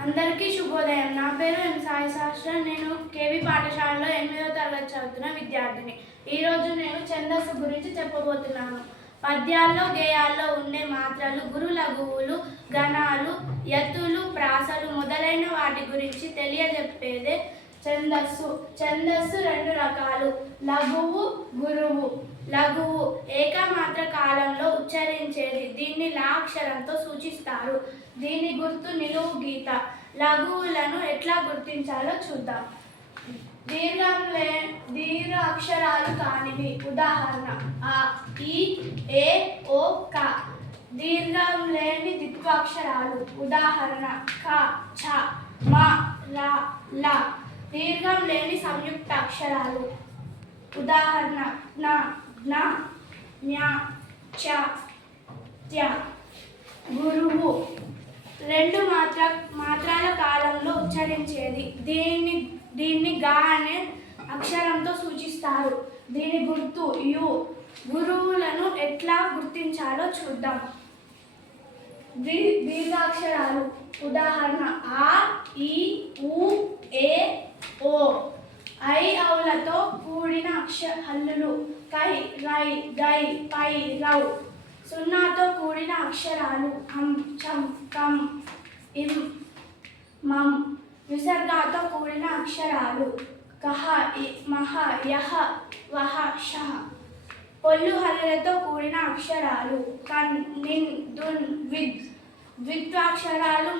అందరికీ శుభోదయం. నా పేరు ఎం సాయి శాస్త్ర. నేను కేవి పాఠశాలలో 8వ తరగతి చదువుతున్న విద్యార్థిని. ఈరోజు నేను ఛందస్సు గురించి చెప్పబోతున్నాను. పద్యాల్లో గేయాల్లో ఉండే మాత్రలు, గురు లఘువులు, గణాలు, యతులు, ప్రాసలు మొదలైన వాటి గురించి తెలియజెప్పేదే ఛందస్సు. ఛందస్సు రెండు రకాలు: లఘువు, గురువు. లఘువు ఏకమాత్ర కాలంలో ఉచ్చరించేది. దీన్ని లా అక్షరంతో సూచిస్తారు. దీని గుర్తు నిలువు గీత. లఘువులను ఎట్లా గుర్తించాలో చూద్దాం. దీర్ఘ అక్షరాలు కానివి. ఉదాహరణ: ఆ, ఈ, ఏ, ఓ, క. దీర్ఘం లేని ద్విత్వాక్షరాలు. ఉదాహరణ: క, ఛ, మ, ర, ల. దీర్ఘం లేని సంయుక్త అక్షరాలు. ఉదాహరణ: జ్ఞ, జ్ఞ, జ్ఞ, చ, త్య. గురువు రెండు మాత్రాల కాలంలో ఉచ్చరించేది. దీన్ని గా అనే అక్షరంతో సూచిస్తారు. దీని గుర్తు యు. గురువులను ఎట్లా గుర్తించాలో చూద్దాం. దీర్ఘాక్షరాలు. ఉదాహరణ: ఆ, ఈ, ఊ, ఏ, ఓ. ఐ ఔలతో కూడిన హల్లులు. కై, రై, గై, పై, రౌ. సున్నాతో కూడిన అక్షరాలు. హం, చం, కం, ఇం, మం. విసర్గాతో కూడిన అక్షరాలు. కహ, మహ, యహ, వహ, షహ. పొల్లు హల్లులతో కూడిన అక్షరాలు. కన్, నిన్, దున్, విద్. ద్విత్వాక్షరాలు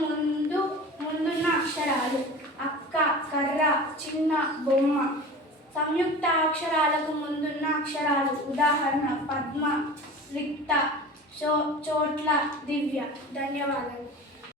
ముందున్న అక్షరాలు. అక్క, కర్ర, చిన్న, బొమ్మ. సంయుక్త అక్షరాలకు ముందున్న అక్షరాలు. ఉదాహరణ: పద్మ, రిక్త, చోట్ల, దివ్య. ధన్యవాదాలు.